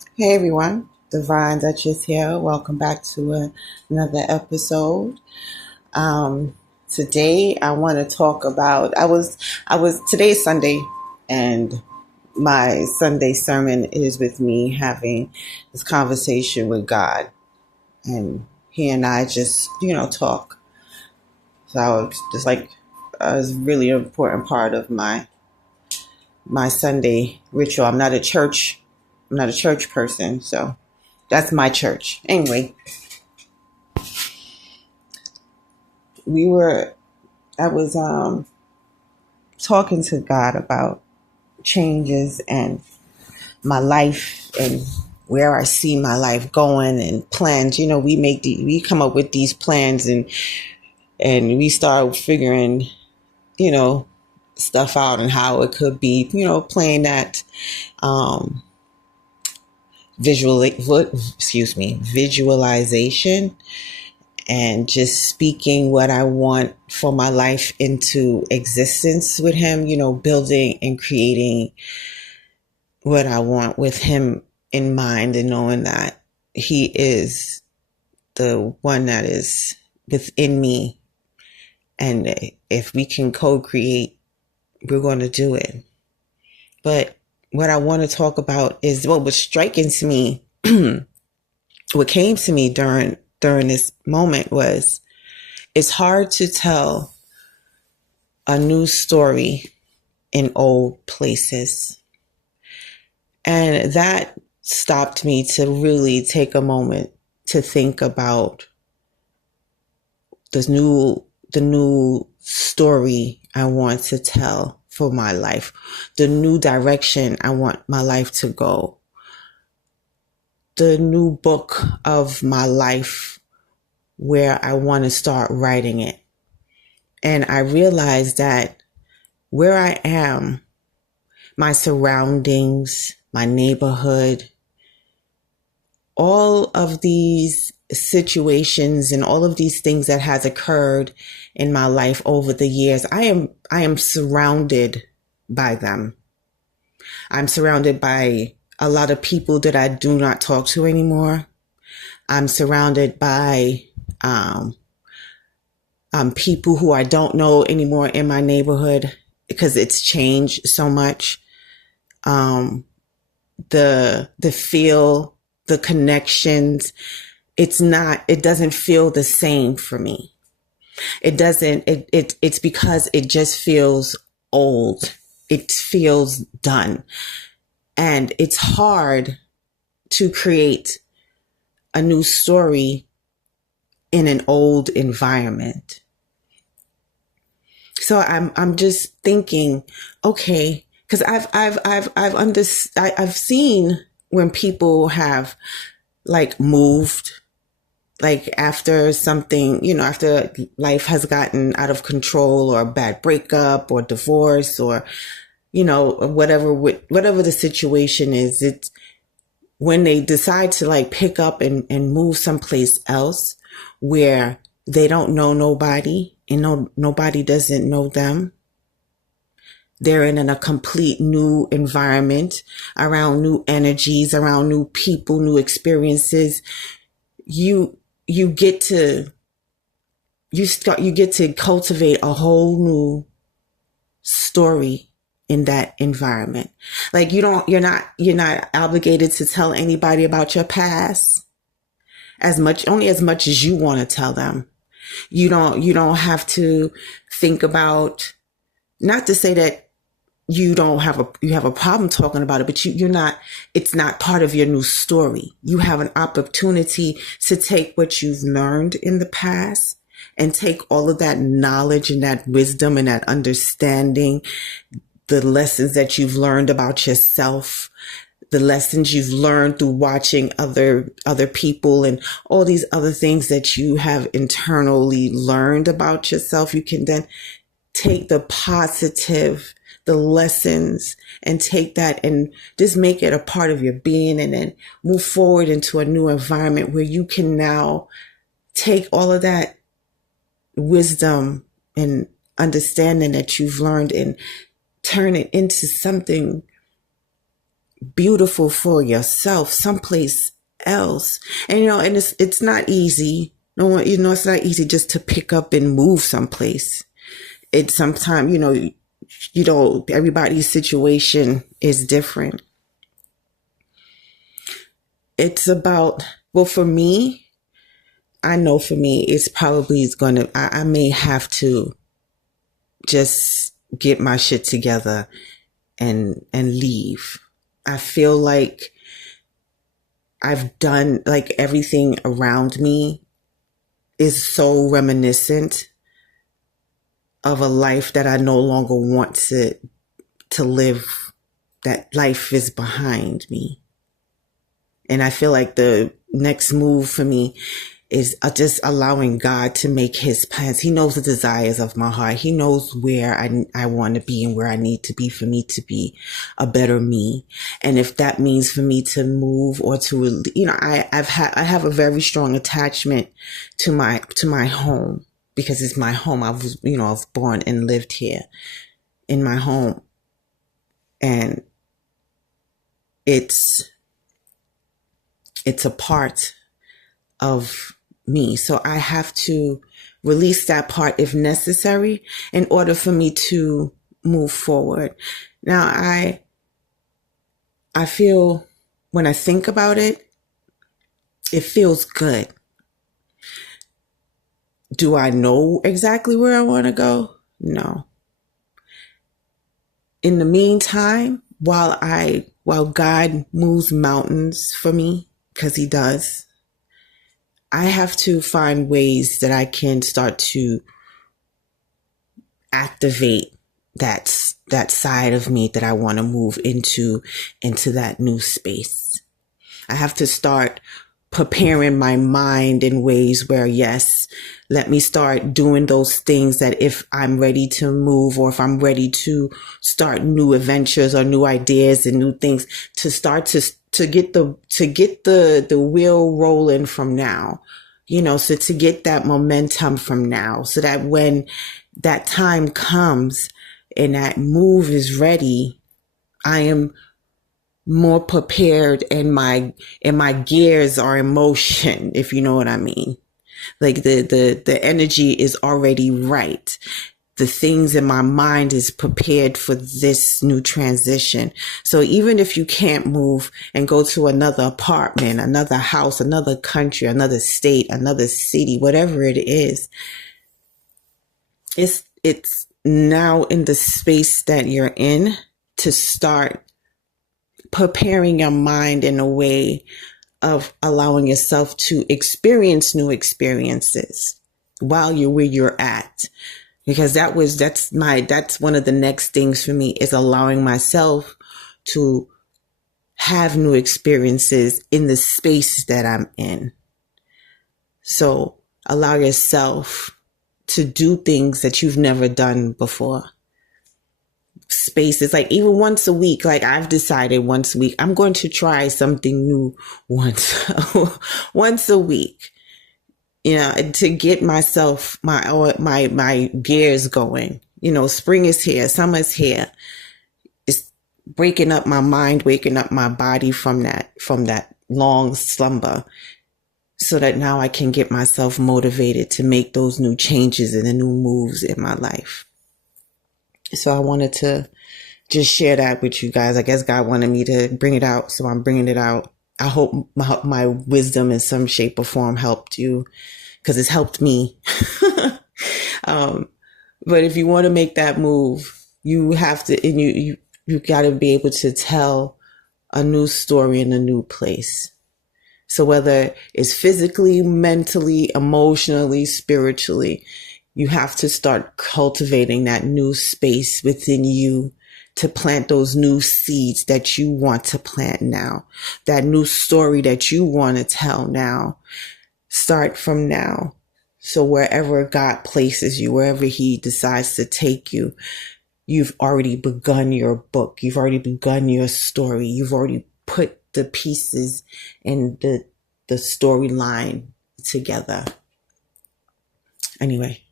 Hey everyone, Divine Duchess here. Welcome back to another episode. Um, Today I want to talk about. Today's Sunday, and my Sunday sermon is with me having this conversation with God, and He and I just talk. So it's just like it's really an important part of my Sunday ritual. I'm not a church person, so that's my church. Anyway, we were I was talking to God about changes and my life and where I see my life going and plans. We come up with these plans and we start figuring, you know, stuff out and how it could be, playing that um visualization and just speaking what I want for my life into existence with him, building and creating what I want with him in mind and knowing that he is the one that is within me. And if we can co-create, we're going to do it. But what I want to talk about is what was striking to me, what came to me during this moment was it's hard to tell a new story in old places. And that stopped me to really take a moment to think about the new story I want to tell for my life, the new direction I want my life to go, the new book of my life where I want to start writing it. And I realized that where I am, my surroundings, my neighborhood, all of these situations and all of these things that has occurred in my life over the years, I am surrounded by them. I'm surrounded by a lot of people that I do not talk to anymore. I'm surrounded by people who I don't know anymore in my neighborhood because it's changed so much. The feel, the connections, it doesn't feel the same for me. It's because it just feels old. It feels done. And it's hard to create a new story in an old environment. So I'm just thinking, okay, because I've seen when people have like moved, like after something, after life has gotten out of control or a bad breakup or divorce or, whatever the situation is, it's when they decide to like pick up and move someplace else where they don't know nobody and nobody doesn't know them. They're in a complete new environment around new energies, around new people, new experiences. You get to you get to cultivate a whole new story in that environment. Like you're not obligated to tell anybody about your past only as much as you want to tell them. You don't have to think about, not to say that you have a problem talking about it, but it's not part of your new story. You have an opportunity to take what you've learned in the past and take all of that knowledge and that wisdom and that understanding, the lessons that you've learned about yourself, the lessons you've learned through watching other people and all these other things that you have internally learned about yourself. You can then take the lessons and take that and just make it a part of your being and then move forward into a new environment where you can now take all of that wisdom and understanding that you've learned and turn it into something beautiful for yourself someplace else. And and it's not easy. No one, it's not easy just to pick up and move someplace. It's sometimes, everybody's situation is different. It's about, well, for me, I know for me, it's probably I may have to just get my shit together and leave. I feel like I've done, like, everything around me is so reminiscent of a life that I no longer want to live. That life is behind me. And I feel like the next move for me is just allowing God to make his plans. He knows the desires of my heart. He knows where I want to be and where I need to be for me to be a better me. And if that means for me to move or to, I have a very strong attachment to my home, because it's my home. I was born and lived here in my home. And it's a part of me. So I have to release that part if necessary in order for me to move forward. Now, I feel, when I think about it, it feels good. Do I know exactly where I want to go? No. In the meantime, while God moves mountains for me, because he does, I have to find ways that I can start to activate that side of me that I want to move into that new space. I have to start preparing my mind in ways where, yes, let me start doing those things that if I'm ready to move, or if I'm ready to start new adventures or new ideas and new things, to start to get the wheel rolling from now, so to get that momentum from now, so that when that time comes and that move is ready, I am more prepared and my gears are in motion, if you know what I mean. Like the energy is already right. The things in my mind is prepared for this new transition. So even if you can't move and go to another apartment, another house, another country, another state, another city, whatever it is, it's now in the space that you're in to start preparing your mind in a way of allowing yourself to experience new experiences while you're where you're at. Because that's one of the next things for me, is allowing myself to have new experiences in the space that I'm in. So allow yourself to do things that you've never done before. Spaces, like even once a week, like I've decided once a week, I'm going to try something new once a week, to get myself, my gears going. Spring is here, summer is here. It's breaking up my mind, waking up my body from that long slumber, so that now I can get myself motivated to make those new changes and the new moves in my life. So I wanted to just share that with you guys. I guess God wanted me to bring it out, so I'm bringing it out. I hope my wisdom in some shape or form helped you, because it's helped me. But if you want to make that move, you have to, and you got to be able to tell a new story in a new place. So whether it's physically, mentally, emotionally, spiritually, you have to start cultivating that new space within you to plant those new seeds that you want to plant now, that new story that you want to tell now. Start from now. So wherever God places you, wherever he decides to take you, you've already begun your book. You've already begun your story. You've already put the pieces and the storyline together. Anyway,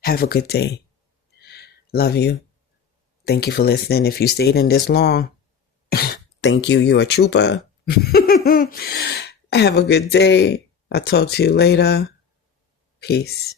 have a good day. Love you. Thank you for listening. If you stayed in this long, Thank you. You're a trooper. Have a good day. I'll talk to you later. Peace.